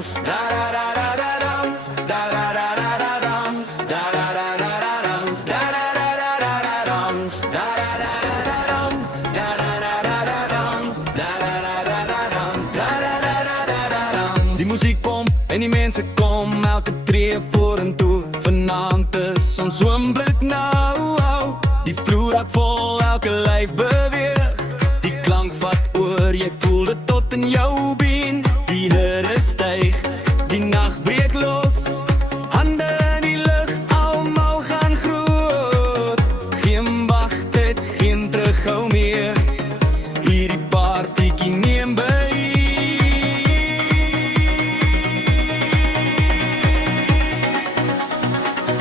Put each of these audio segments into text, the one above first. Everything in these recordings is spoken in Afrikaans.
dans, da da da da da dans, da da da da da dans, da da da da da dans, da da da da da da dans, da da da da da dans, da da da da da dans, da da da da da dans, da da da da da da dans. Die muziek pomp en die mense kom elke tree vorentoe. Vanaand is ons oomblik nou. Die vloer raak vol, elke lyf beweeg. Die klank vat oor, jy voel dit tot in jou been. Die here styg, die nag breek los. Hande in die lug, almal gaan groot. Geen wagtyd, geen terughou meer. Hierdie partytjie neem by.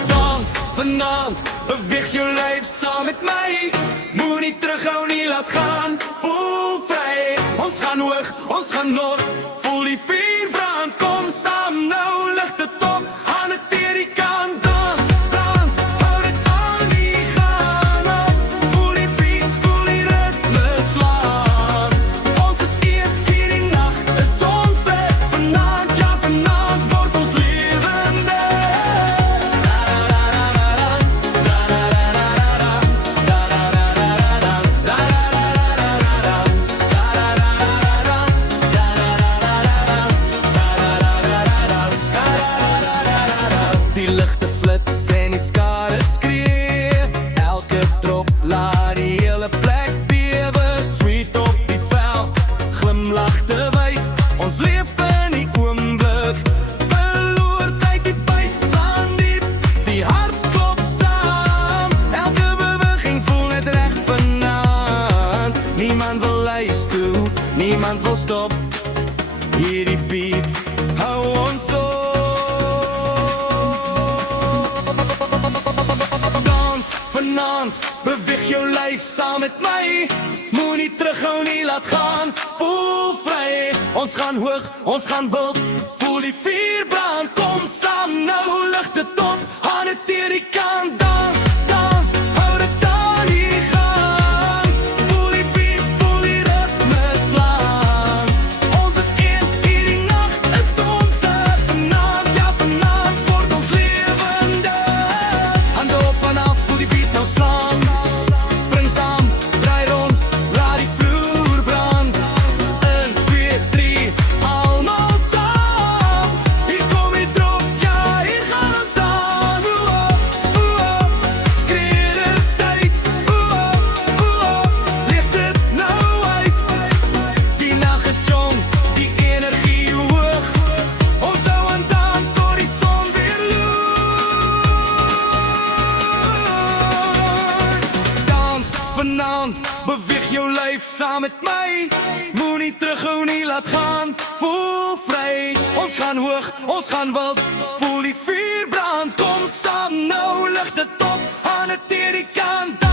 Dans vanaand, beweeg jou lyf saam met my. Moenie terughou nie, laat gaan. Voel vry, ons gaan hoog, ons gaan nog. Voel die vuur brand, kom saam nou, lig dit op. Hande teen die kant, dans, dans, hou dit aan, die gaan op. Voel die beat, voel die ritme slaan. Ons is een, hierdie nacht is ons het. Vanaand, ja vanaand, word ons lewende. Die ligte flits en die skare skree. Elke drop laat die hele plek bewe. Sweet op die vel, glimlach te wyd. Ons leef in die oomblik. Verloor tyd die buis aan diep. Die hart klop saam. Elke beweging voel net reg vanaand. Niemand wil lys toe, niemand wil stop. Hierdie beat hou ons op. Dans vanaand, beweeg jou lyf saam met my. Moenie terughou nie, laat gaan. Voel vry, ons gaan hoog, ons gaan wild. Voel die vuur brand, kom saam nou, lig dit op. Hande teen die kant, dans, dans, hou dit aan, die gaan. Voel die beat, voel die ritme slaan. Ons is een, hierdie nacht is ons het. Vanaand, ja vanaand, word ons lewende. Hande op en af, voel die beat nou slaan. Spring saam, draai rond, laat die vloer brand. 1, 2, 3, almal saam. Hier kom die drop, ja hier gaan ons aan. Skree de tyd, leef dit nou uit. Die nacht is jong, die energie hoog. Ons hou aan dans, tot die son weer loer. Dans vanaand, beweeg jou lyf saam met my. Moenie terughou nie, laat gaan. Voel vry, ons gaan hoog, ons gaan wild. Voel die vuur brand, kom saam nou, lig dit op. Hande teen die kant.